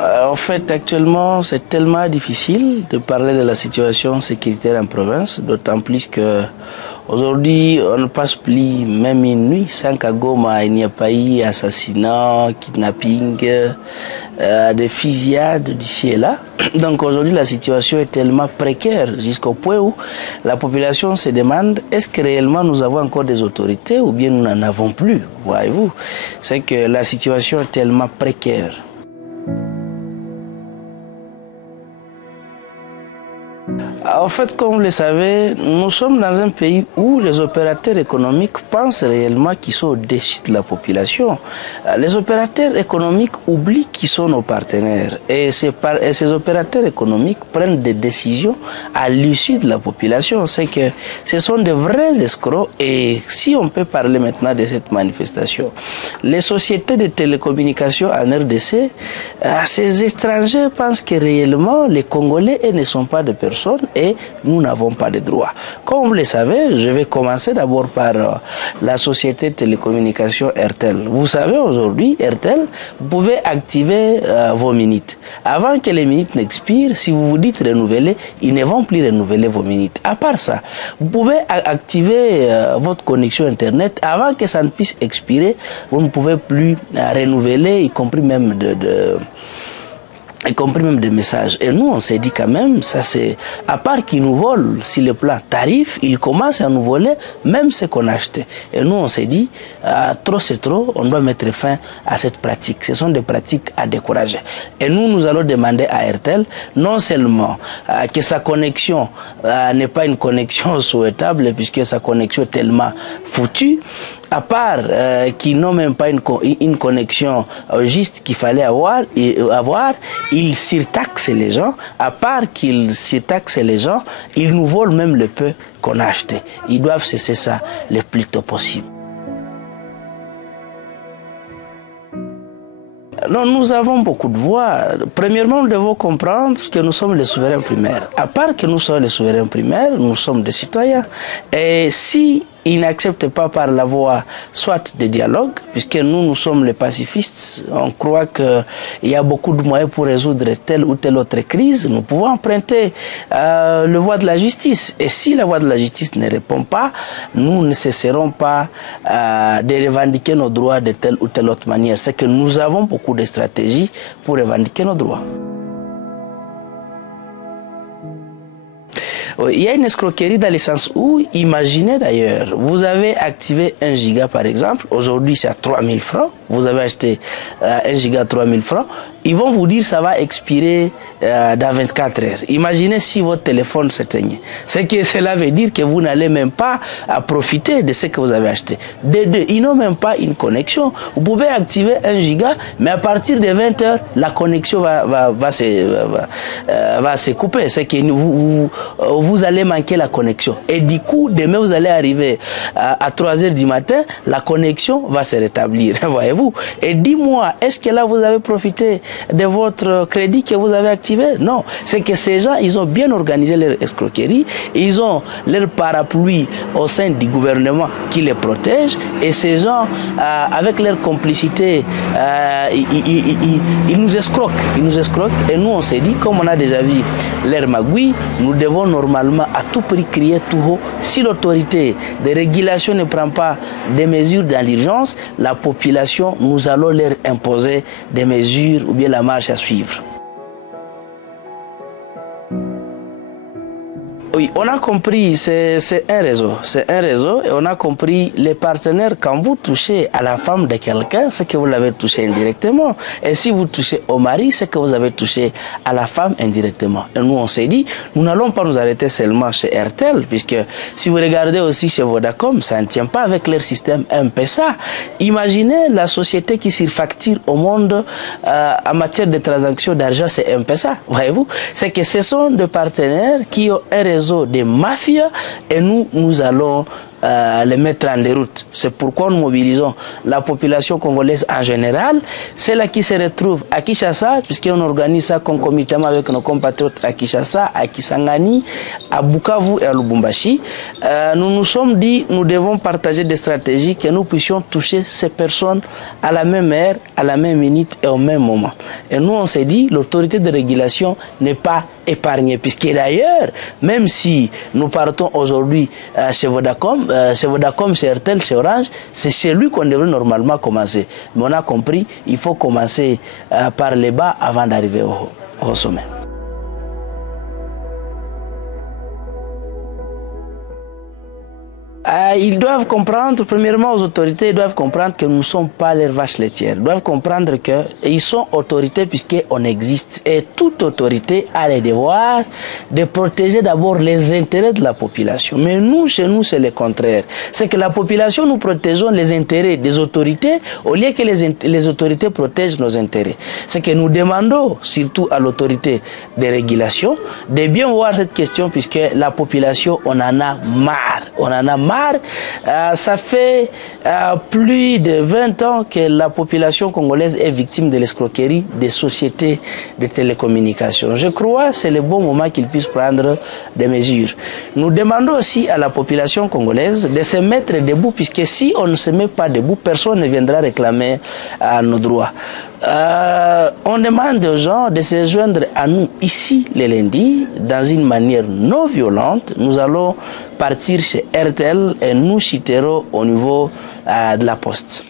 En fait, actuellement, c'est tellement difficile de parler de la situation sécuritaire en province, d'autant plus que aujourd'hui, on ne passe plus même une nuit sans qu'à Goma, il n'y a pas eu assassinat, kidnapping, des fusillades d'ici et là. Donc aujourd'hui, la situation est tellement précaire jusqu'au point où la population se demande est-ce que réellement nous avons encore des autorités ou bien nous n'en avons plus, voyez-vous. C'est que la situation est tellement précaire. En fait, comme vous le savez, nous sommes dans un pays où les opérateurs économiques pensent réellement qu'ils sont au-dessus de la population. Les opérateurs économiques oublient qui sont nos partenaires. Et ces opérateurs économiques prennent des décisions à l'issue de la population. C'est que ce sont de vrais escrocs. Et si on peut parler maintenant de cette manifestation, les sociétés de télécommunications en RDC, ces étrangers pensent que réellement les Congolais ne sont pas des personnes et nous n'avons pas de droits. Comme vous le savez, je vais commencer d'abord par la société de télécommunications RTL. Vous savez, aujourd'hui, RTL, vous pouvez activer vos minutes. Avant que les minutes n'expirent, si vous vous dites renouveler, ils ne vont plus renouveler vos minutes. À part ça, vous pouvez activer votre connexion Internet avant que ça ne puisse expirer. Vous ne pouvez plus renouveler, y compris même des messages. Et nous, on s'est dit quand même, ça c'est, à part qu'ils nous volent sur le plan tarif, ils commencent à nous voler même ce qu'on a acheté. Et nous, on s'est dit, trop c'est trop, on doit mettre fin à cette pratique. Ce sont des pratiques à décourager. Et nous allons demander à RTL, non seulement que sa connexion n'est pas une connexion souhaitable, puisque sa connexion est tellement foutue, à part qu'ils n'ont même pas une connexion juste qu'il fallait avoir, ils surtaxent les gens. À part qu'ils surtaxent les gens, ils nous volent même le peu qu'on a acheté. Ils doivent cesser ça le plus tôt possible. Non, nous avons beaucoup de voix. Premièrement, nous devons comprendre que nous sommes les souverains primaires. À part que nous sommes les souverains primaires, nous sommes des citoyens. Et si ils n'acceptent pas par la voie soit de dialogue, puisque nous sommes les pacifistes, on croit qu'il y a beaucoup de moyens pour résoudre telle ou telle autre crise, nous pouvons emprunter la voie de la justice. Et si la voie de la justice ne répond pas, nous ne cesserons pas de revendiquer nos droits de telle ou telle autre manière. C'est que nous avons beaucoup de stratégies pour revendiquer nos droits. Il y a une escroquerie dans le sens où, imaginez d'ailleurs, vous avez activé 1 giga par exemple, aujourd'hui c'est à 3000 francs, vous avez acheté 1 giga à 3000 francs, ils vont vous dire que ça va expirer dans 24 heures. Imaginez si votre téléphone s'éteigne. C'est que cela veut dire que vous n'allez même pas profiter de ce que vous avez acheté. De deux, ils n'ont même pas une connexion. Vous pouvez activer 1 giga, mais à partir de 20 heures, la connexion va se couper. C'est que vous allez manquer la connexion. Et du coup, demain, vous allez arriver à 3 heures du matin, la connexion va se rétablir. Voyez-vous? Et dis-moi, est-ce que là, vous avez profité de votre crédit que vous avez activé? Non. C'est que ces gens, ils ont bien organisé leur escroquerie, ils ont leur parapluie au sein du gouvernement qui les protège, et ces gens, avec leur complicité, ils nous escroquent. Ils nous escroquent, et nous, on s'est dit, comme on a déjà vu leur magouille, nous devons normalement à tout prix crier tout haut. Si l'autorité de régulation ne prend pas des mesures dans l'urgence, la population, nous allons leur imposer des mesures ou bien la marche à suivre. Oui, on a compris, c'est un réseau. C'est un réseau et on a compris les partenaires. Quand vous touchez à la femme de quelqu'un, c'est que vous l'avez touché indirectement. Et si vous touchez au mari, c'est que vous avez touché à la femme indirectement. Et nous, on s'est dit, nous n'allons pas nous arrêter seulement chez RTL, puisque si vous regardez aussi chez Vodacom, ça ne tient pas avec leur système M-Pesa. Imaginez la société qui surfacture au monde en matière de transactions d'argent, c'est M-Pesa. Voyez-vous, c'est que ce sont des partenaires qui ont un réseau de mafias et nous allons les mettre en déroute. C'est pourquoi nous mobilisons la population congolaise en général, celle qui se retrouve à Kinshasa, puisqu'on organise ça concomitamment avec nos compatriotes à Kinshasa, à Kisangani, à Bukavu et à Lubumbashi. Nous nous sommes dit, nous devons partager des stratégies que nous puissions toucher ces personnes à la même heure, à la même minute et au même moment. Et nous, on s'est dit, l'autorité de régulation n'est pas épargnée, puisque d'ailleurs, même si nous partons aujourd'hui chez Vodacom, chez RTL, chez Orange, c'est chez lui qu'on devrait normalement commencer. Mais on a compris, il faut commencer par les bas avant d'arriver au sommet. Ils doivent comprendre, premièrement aux autorités, ils doivent comprendre que nous ne sommes pas leurs vaches laitières. Ils doivent comprendre qu'ils sont autorités puisqu'on existe. Et toute autorité a le devoir de protéger d'abord les intérêts de la population. Mais nous, chez nous, c'est le contraire. C'est que la population, nous protégeons les intérêts des autorités au lieu que les autorités protègent nos intérêts. C'est que nous demandons, surtout à l'autorité de régulation, de bien voir cette question puisque la population, on en a marre. On en a marre. Ça fait plus de 20 ans que la population congolaise est victime de l'escroquerie des sociétés de télécommunications. Je crois que c'est le bon moment qu'ils puissent prendre des mesures. Nous demandons aussi à la population congolaise de se mettre debout, puisque si on ne se met pas debout, personne ne viendra réclamer nos droits. On demande aux gens de se joindre à nous ici le lundi, dans une manière non violente. Nous allons partir chez RTL et nous chiterons au niveau de la poste.